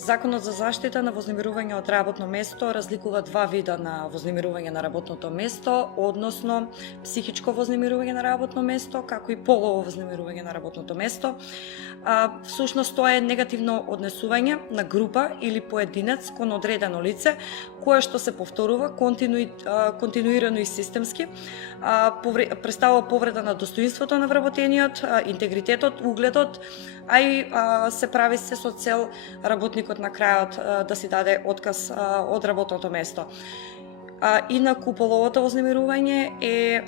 Законот за заштита на вознемирување од работно место разликува два вида на вознемирување на работното место, односно психичко вознемирување на работно место, како и полово вознемирување на работното место. Всушност тоа е негативно однесување на група или поединец кон одредено лице, кое што се повторува континуирано и системски, представува повреда на достоинството на вработениот, интегритетот, угледот, а и се прави се со цел работникот на крајот да си даде отказ од работното место. Инаку половото вознемирување е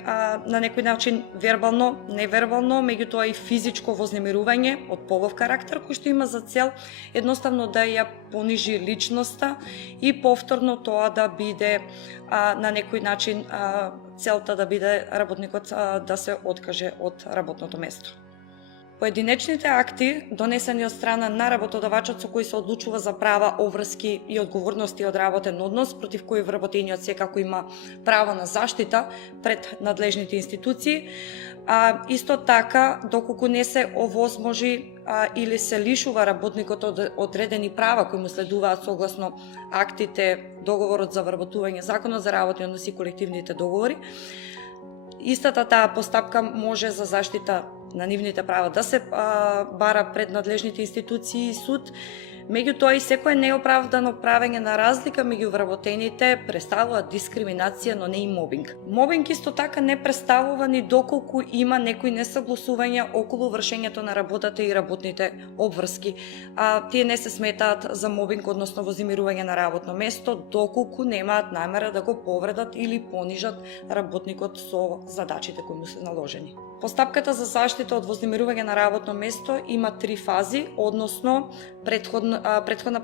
на некој начин вербално, невербално, меѓутоа и физичко вознемирување од полов карактер, кој што има за цел едноставно да ја понижи личноста и повторно тоа да биде на некој начин целта да биде работникот да се откаже од работното место. Поединечните акти, донесени од страна на работодавачот со кој се одлучува за права, обврски и одговорности од работен однос, против кој вработениот секако има право на заштита пред надлежните институции, исто така, доколку не се овозможи или се лишува работникот од одредени права кои му следуваат согласно актите, договорот за вработување, законот за работни односи и колективните договори, истата таа постапка може за заштита на нивните права да се бара пред надлежните институции и суд, меѓутоа и секое неоправдано правење на разлика меѓу вработените представува дискриминација, но не и мобинг. Мобинг исто така не представува ни доколку има некои несогласувања околу вршењето на работата и работните обврски. Тие не се сметаат за мобинг, односно вознемирување на работно место, доколку немаат намера да го повредат или понижат работникот со задачите кои му се наложени. Постапката за заштита од вознемирување на работно место има три фази, односно претходна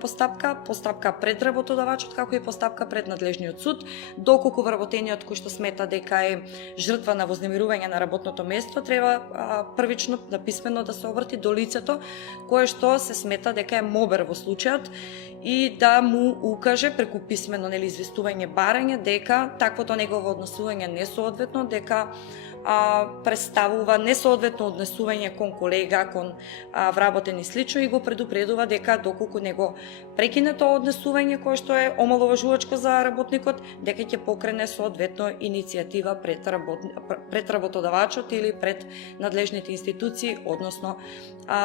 постапка пред работодавачот, како и постапка пред надлежниот суд, доколку вработениот кој што смета дека е жртва на вознемирување на работното место, треба првично писмено да се обрати до лицето кое што се смета дека е мобер во случајот и да му укаже преку писмено известување, барање дека таквото негово однесување не соодветно, дека представува несоодветно однесување кон колега, кон вработен и слично, и го предупредува дека доколку него прекине тоа однесување кое што е омаловажувачко за работникот, дека ќе покрене соодветно иницијатива пред работодавачот или пред надлежните институции, односно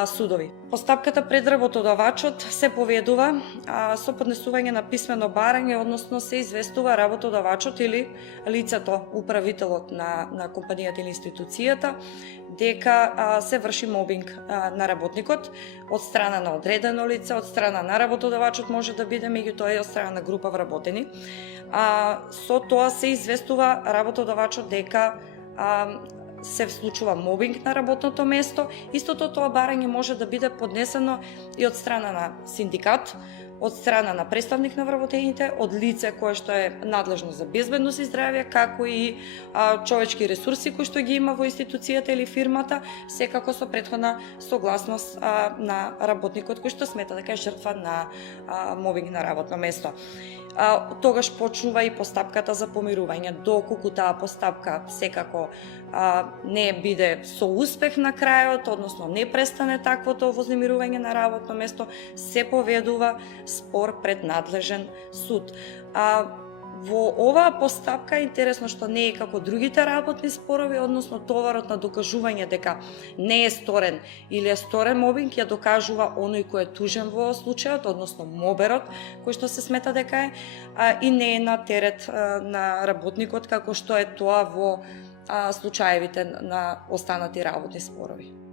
судови. Постапката пред работодавачот се поведува со поднесување на писмено барање, односно се известува работодавачот или лицето, управителот на компанијата или институцијата, дека се врши мобинг на работникот од страна на одредено лице, од страна на работодавачот може да биде, меѓутоа и од страна на група вработени. Со тоа се известува работодавачот дека се случува мобинг на работното место. Истото тоа барање може да биде поднесено и од страна на синдикат, од страна на представник на вработените, од лице кое што е надлежно за безбедност и здравје, како и човечки ресурси кои што ги има во институцијата или фирмата, секако со претходна согласност на работникот кој што смета дека е жртва на мобинг на работно место. Тогаш почнува и постапката за помирување. Доколку таа постапка секако не биде со успех на крајот, односно не престане таквото вознемирување на работно место, се поведува спор пред надлежен суд. Во оваа постапка е интересно што не е како другите работни спорови, односно товарот на докажување дека не е сторен или е сторен мобинг ја докажува оној кој е тужен во случајот, односно моберот, кој што се смета дека е, и не е на терет на работникот, како што е тоа во случаевите на останати работни спорови.